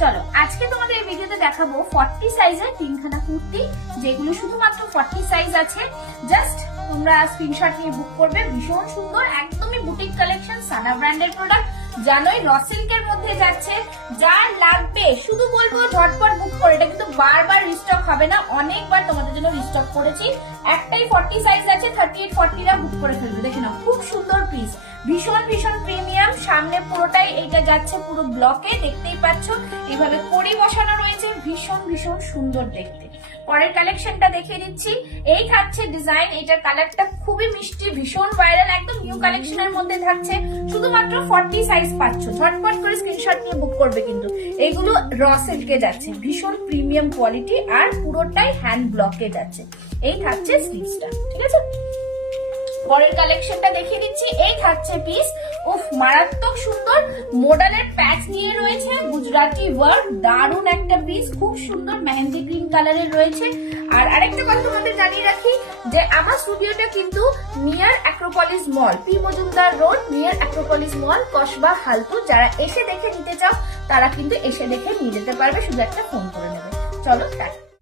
চলো আজকে তোমাদের এই ভিডিওতে দেখাবো 40 সাইজের তিনখানা কুর্তি, যেগুলো শুধুমাত্র 40 সাইজ আছে। জাস্ট তোমরা স্ক্রিনশট নিয়ে বুক করবে। ভীষণ সুন্দর, একদমই বুটিক কালেকশন, সানা ব্র্যান্ডের প্রোডাক্ট। জানোই র সিল্কের মধ্যে যাচ্ছে। যার লাগবে শুধু বলবো ঝটপট বুক করে। এটা কিন্তু বারবার রিস্টক হবে না, অনেকবার তোমাদের জন্য রিস্টক করেছি। একটাই 40 সাইজ আছে, 38 40রা বুক করে ফেলবে। দেখে নাও, খুব সুন্দর পিস, ভীষণ ভীষণ প্রিমিয়াম। সামনে পুরোটাই এইটা যাচ্ছে পুরো ব্লকে, দেখতেই পাচ্ছ এইভাবে কড়ি বসানো রয়েছে, ভীষণ ভীষণ সুন্দর দেখতে। পরের কালেকশনটা দেখিয়ে দিচ্ছি। এই থাকছে ডিজাইন, এটার কালারটা খুবই মিষ্টি, ভীষণ ভাইরাল, একদম নিউ কালেকশনের মধ্যে থাকছে। শুধুমাত্র 40 সাইজ পাচ্ছ, ঝটপট করে স্ক্রিনশট নিয়ে বুক করবে। কিন্তু এইগুলো র সিল্কে যাচ্ছে, ভীষণ প্রিমিয়াম কোয়ালিটি, আর পুরোটাই হ্যান্ড ব্লকে যাচ্ছে। এই থাকছে স্লিভসটা, ঠিক আছে। পরের কালেকশনটা দেখিয়ে দিচ্ছি। এই থাকছে পিস, উফ মারাত্মক সুন্দর, মডেলের প্যাচ নিয়ে রয়েছে, গুজরাটি ওয়ার্ক, দারুণ একটা পিস, খুব সুন্দর মেহেন্দি গ্রিন কালারের রয়েছে। আর আরেকটা কথা তোমাদের জানিয়ে রাখি যে আমার স্টুডিওটা কিন্তু near Acropolis mall, P Majumdar road, near Acropolis mall, Kasba, Halpur. যারা এসে দেখে নিতে চাও তারা কিন্তু এসে দেখে নিয়ে যেতে পারবে, শুধু একটা ফোন করে নেবে। চলো টাটা।